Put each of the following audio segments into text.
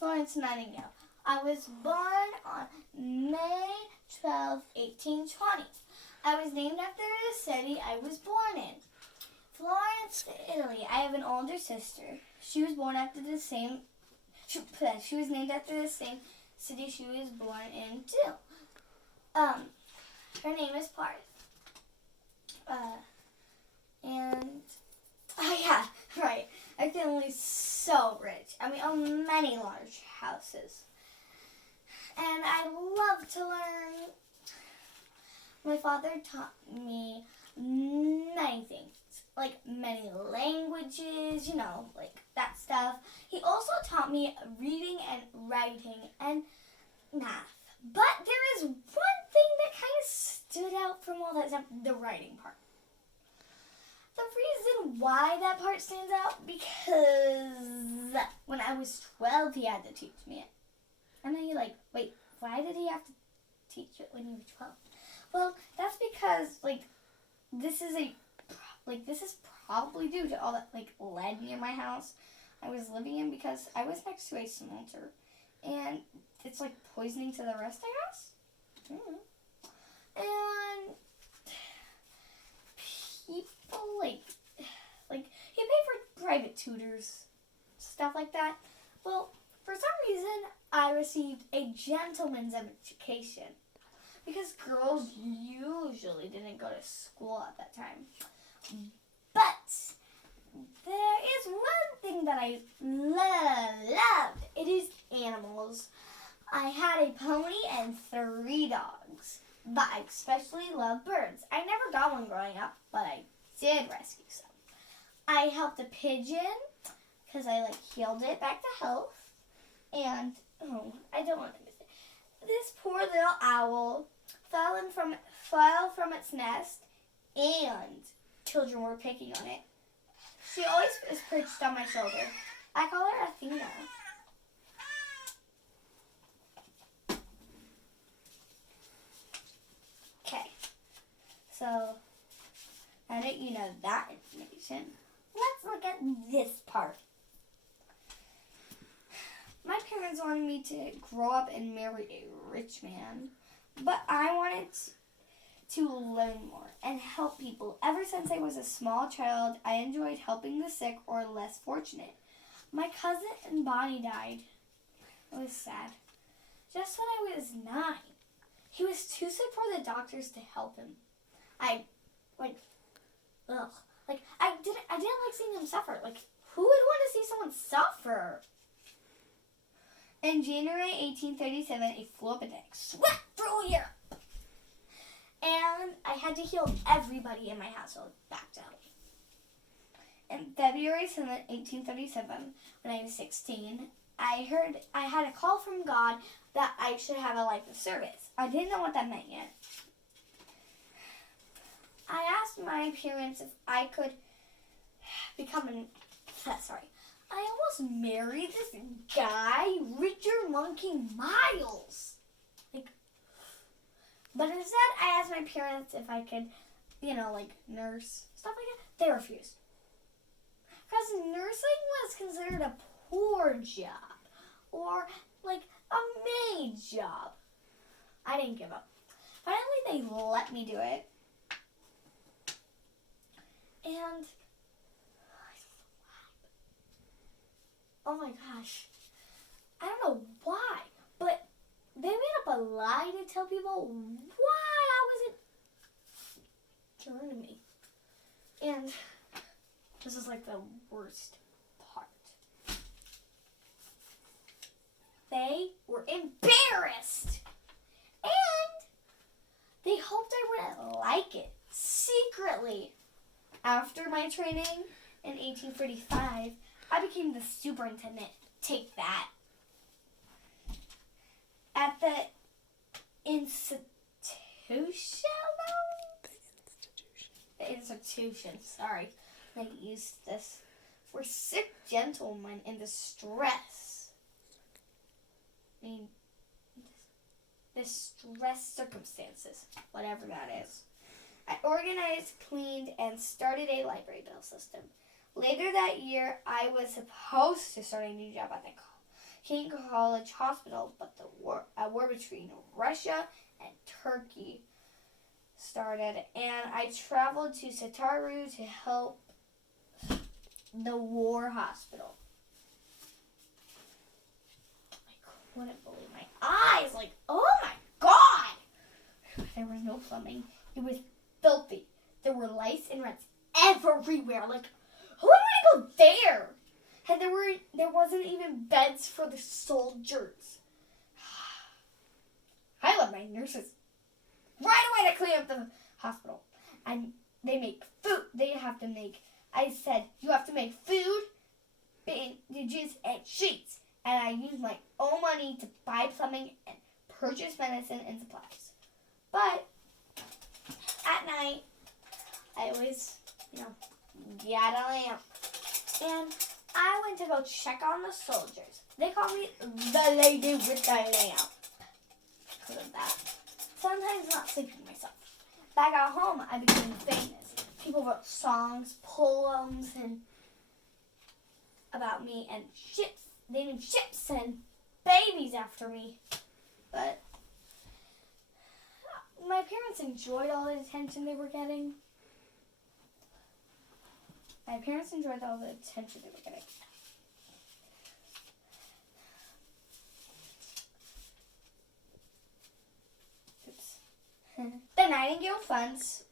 Florence Nightingale. I was born on May 12, 1820. I was named after the city I was born in, Florence, Italy. I have an older sister. She was born after the same. She was named after the same city she was born in too. Her name is Parth. And yeah, right. Our family is so rich, and we own many large houses. And I love to learn. My father taught me many things, like many languages, like that stuff. He also taught me reading and writing and math. But there is one thing that kind of stood out from all that stuff, the writing part. The reason why that part stands out, because when I was 12, he had to teach me it. And then you're like, wait, why did he have to teach it when you were 12? Well, that's because, this is probably due to all that, lead near my house I was living in, because I was next to a smelter. And it's, poisoning to the rest, I guess? And people, he paid for private tutors, stuff like that. Well, for some reason, I received a gentleman's education, because girls usually didn't go to school at that time. But there is one thing that I loved. It is animals. I had a pony and 3 dogs, but I especially love birds. I never got one growing up, but I did rescue some. I helped a pigeon, because I healed it back to health. And, I don't want to miss it. This poor little owl fell from its nest, and children were picking on it. She always is perched on my shoulder. I call her Athena. Okay, so now that you know that information, let's look at this part. My parents wanted me to grow up and marry a rich man, but I wanted to learn more and help people. Ever since I was a small child, I enjoyed helping the sick or less fortunate. My cousin Bonnie died. It was sad. Just when I was 9. He was too sick for the doctors to help him. I didn't like seeing him suffer. Who would want to see someone suffer? In January 1837, a flu epidemic swept through Europe. And I had to heal everybody in my household back to health. In February 7th, 1837, when I was 16, I had a call from God that I should have a life of service. I didn't know what that meant yet. I asked my parents if I could I almost married this guy, Richard Monkey Miles. But instead, I asked my parents if I could, nurse, stuff like that. They refused. Because nursing was considered a poor job. Or, a maid job. I didn't give up. Finally, they let me do it. And oh my gosh. I don't know why, but they made up a lie to tell people why I wasn't curing me. And this is the worst part. They were embarrassed. And they hoped I wouldn't like it secretly. After my training in 1845, I became the superintendent. Take that. At the institution? The institution, sorry. I used this. For sick gentlemen in distress. Distress circumstances. Whatever that is. I organized, cleaned, and started a library bill system. Later that year, I was supposed to start a new job at the King College Hospital, but a war between Russia and Turkey started, and I traveled to Sataru to help the war hospital. I couldn't believe my eyes. Like, oh my God! There was no plumbing. It was filthy. There were lice and rats everywhere. Like, who would want to go there? And there wasn't even beds for the soldiers. I love my nurses. Right away to clean up the hospital. And they make food. I said, you have to make food, bandages, and sheets. And I used my own money to buy plumbing and purchase medicine and supplies. But at night, I always, get a lamp. And I went to go check on the soldiers. They call me the lady with the lamp because of that. Sometimes not sleeping myself. Back at home, I became famous. People wrote songs, poems, and about me, and ships. They named ships and babies after me. But my parents enjoyed all the attention they were getting. Oops. The Nightingale Funds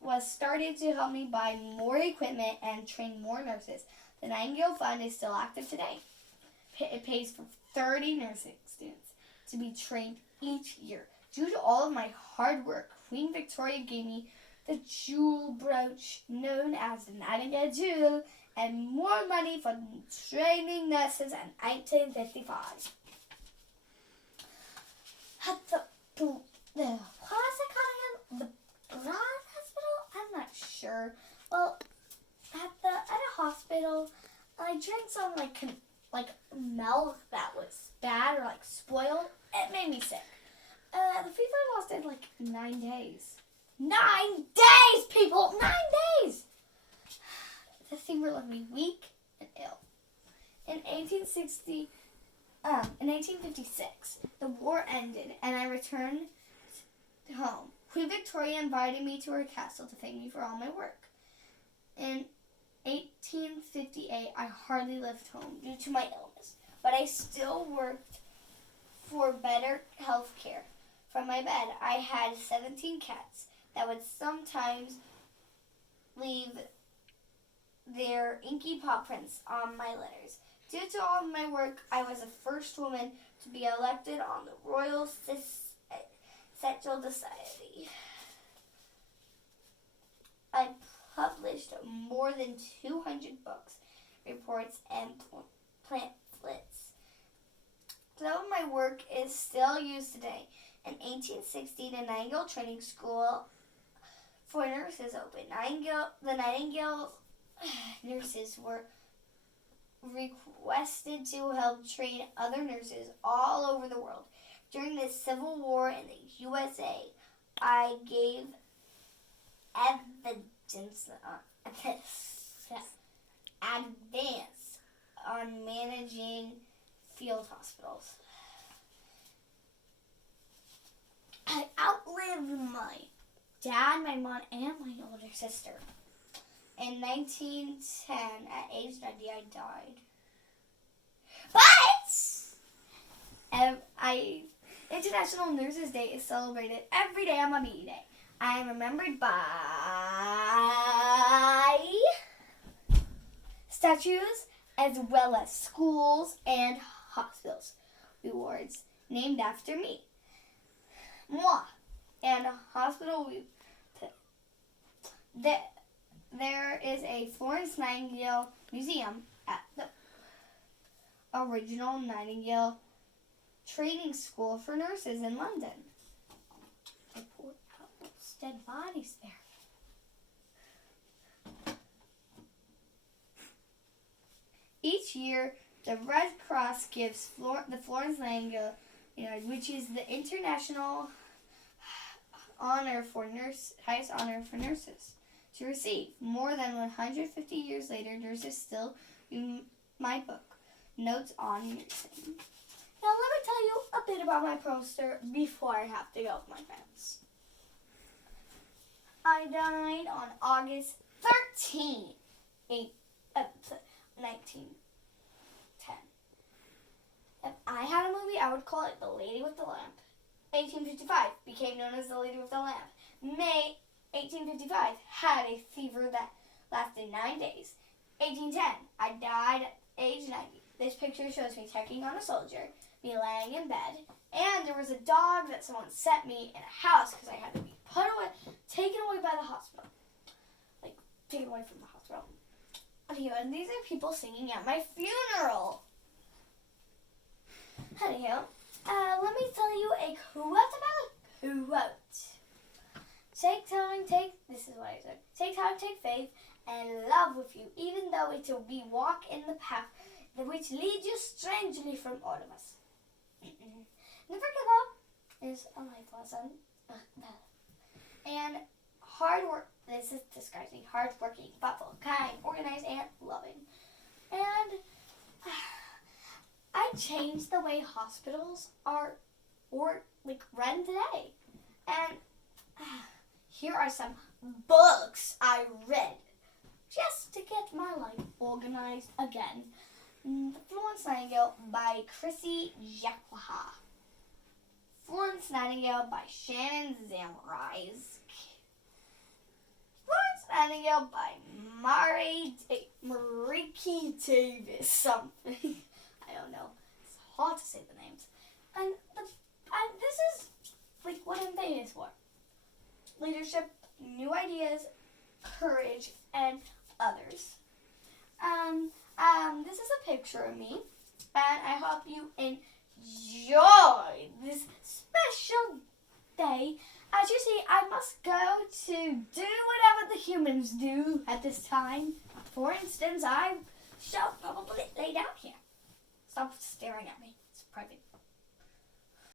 was started to help me buy more equipment and train more nurses. The Nightingale Fund is still active today. It pays for 30 nursing students to be trained each year. Due to all of my hard work, Queen Victoria gave me the jewel brooch known as the Nightingale Jewel and more money for training nurses in 1855. At what was it called again? The Broad Hospital? I'm not sure. Well, at a hospital, I drank some like milk that was bad or like spoiled. It made me sick. The fever lasted like 9 days. 9 days, people! 9 days! The fever left me weak and ill. In 1856, the war ended and I returned home. Queen Victoria invited me to her castle to thank me for all my work. In 1858, I hardly left home due to my illness, but I still worked for better health care. From my bed, I had 17 cats that would sometimes leave their inky paw prints on my letters. Due to all of my work, I was the first woman to be elected on the Royal Sexual Society. I published more than 200 books, reports, and pamphlets. Some of my work is still used today. In 1860, the Nightingale Training School for Nurses opened. The Nightingale nurses were requested to help train other nurses all over the world. During the Civil War in the USA, I gave advance on managing field hospitals. I outlived my dad, my mom, and my older sister. In 1910, at age 90, I died. But International Nurses Day is celebrated every day on my B Day. I am remembered by statues as well as schools and hospitals. Rewards named after me. Moi. And a hospital. There is a Florence Nightingale Museum at the original Nightingale Training School for Nurses in London. They pulled out those dead bodies there. Each year, the Red Cross gives the Florence Nightingale, which is the international highest honor for nurses to receive. More than 150 years later, nurses still read my book, Notes on Nursing. Now let me tell you a bit about my poster before I have to go with my friends. I died on August 13th, 1910. If I had a movie, I would call it The Lady with the Lamp. 1855 became known as The Lady with the Lamp. May 1855 had a fever that lasted 9 days. 1810, I died at age 90. This picture shows me checking on a soldier, me laying in bed, and there was a dog that someone sent me in a house because I had to be taken away by the hospital. Like, taken away from the hospital. And these are people singing at my funeral. Anyhow, let me tell you a quote about a quote. This is what I said. Take time, take faith, and love with you, even though it will be walk in the path which leads you strangely from all of us. Never give up is a life lesson. And hard work, this is disgusting, hard-working, thoughtful, kind, organized, and loving. And I changed the way hospitals are run today. And here are some books I read just to get my life organized again. Florence Nightingale by Chrissy Jacqueha. Florence Nightingale by Shannon Zamrise. Florence Nightingale by Mariki Davis something. I don't know. It's hard to say the names. And this is what I'm famous for. Leadership, new ideas, courage, and others. This is a picture of me, and I hope you enjoy this special day. As you see, I must go to do whatever the humans do at this time. For instance, I shall probably lay down here. Stop staring at me. It's private.